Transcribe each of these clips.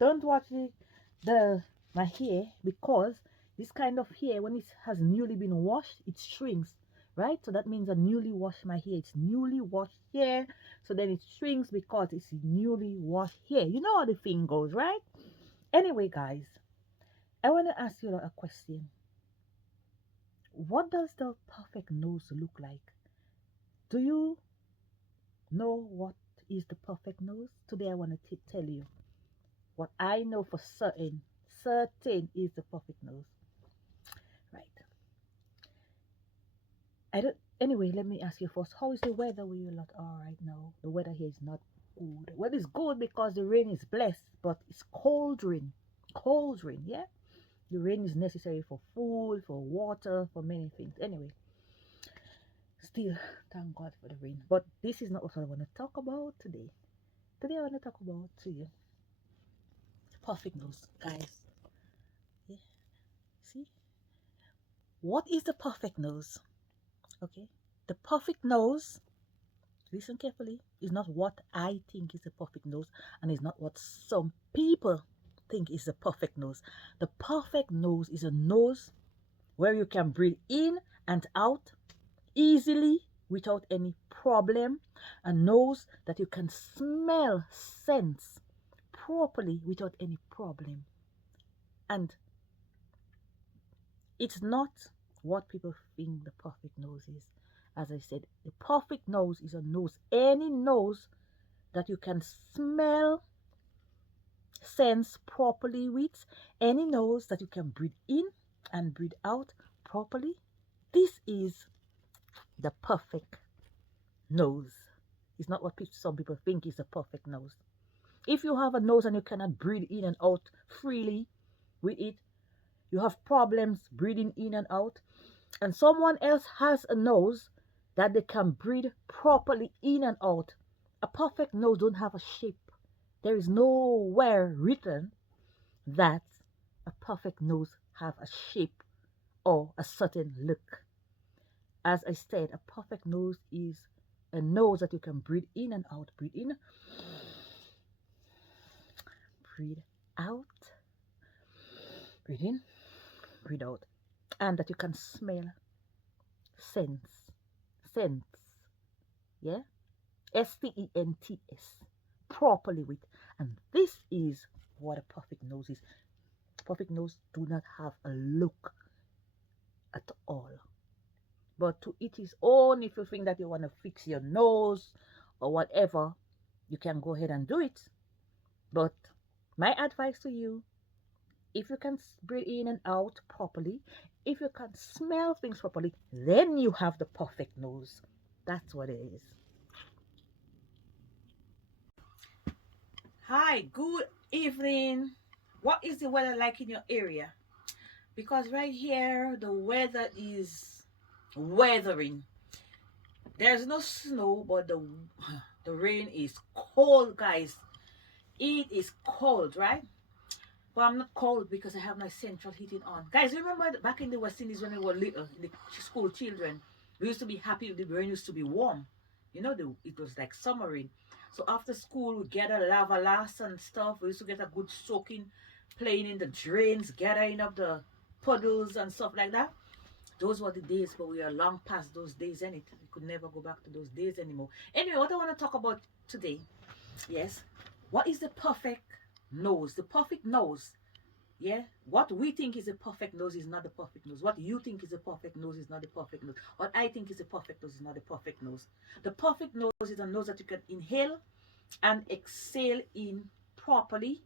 Don't watch my hair, because this kind of hair, when it has newly been washed, it shrinks, right? So that means I newly washed my hair. It's newly washed hair, so then it shrinks because it's newly washed hair. You know how the thing goes, right? Anyway, guys, I want to ask you a question. What does the perfect nose look like? Do you know what is the perfect nose? Today I want to tell you what I know for certain. Certain is the perfect nose. Right. I don't. Anyway, let me ask you first. How is the weather where you lot are right now? The weather here is not good. Well, it's good because the rain is blessed, but it's cold rain. Cold rain, yeah. The rain is necessary for food, for water, for many things. Anyway, still, thank God for the rain. But this is not what I want to talk about today. Today I want to talk about to you perfect nose, guys. Yeah. See, what is the perfect nose? Okay, the perfect nose, listen carefully, is not what I think is a perfect nose, and is not what some people think is a perfect nose. The perfect nose is a nose where you can breathe in and out easily without any problem, a nose that you can smell, sense properly without any problem. And it's not what people think the perfect nose is. As I said, the perfect nose is a nose, any nose that you can smell, sense properly with, any nose that you can breathe in and breathe out properly. This is the perfect nose. It's not what some people think is the perfect nose. If you have a nose and you cannot breathe in and out freely with it, you have problems breathing in and out, and someone else has a nose that they can breathe properly in and out. A perfect nose don't have a shape. There is nowhere written that a perfect nose have a shape or a certain look. As I said, a perfect nose is a nose that you can breathe in and out. Breathe in, breathe out, breathe in, breathe out. And that you can smell, sense, sense, yeah? STENTS, properly with. And this is what a perfect nose is. Perfect nose do not have a look at all. But to each his own. If you think that you want to fix your nose or whatever, you can go ahead and do it. But my advice to you, if you can breathe in and out properly, if you can smell things properly, then you have the perfect nose. That's what it is. Hi, good evening. What is the weather like in your area? Because right here the weather is weathering. There's no snow, but the rain is cold, guys. It is cold, right? But I'm not cold because I have my central heating on. Guys, remember back in the West Indies when we were little, the school children, we used to be happy. The rain used to be warm. You know, it was like summer rain. So after school, we gather lava lass and stuff. We used to get a good soaking, playing in the drains, gathering up the puddles and stuff like that. Those were the days, but we are long past those days, and we could never go back to those days anymore. Anyway, what I want to talk about today, yes, what is the perfect nose? The perfect nose, yeah. What we think is a perfect nose is not the perfect nose. What you think is a perfect nose is not the perfect nose. What I think is a perfect nose is not the perfect nose. The perfect nose is a nose that you can inhale and exhale in properly,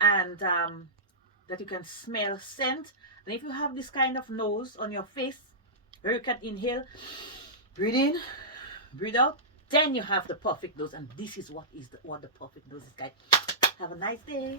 and that you can smell scent. And if you have this kind of nose on your face where you can inhale, breathe in, breathe out, then you have the perfect nose. And this is what the perfect nose is, guys. Have a nice day.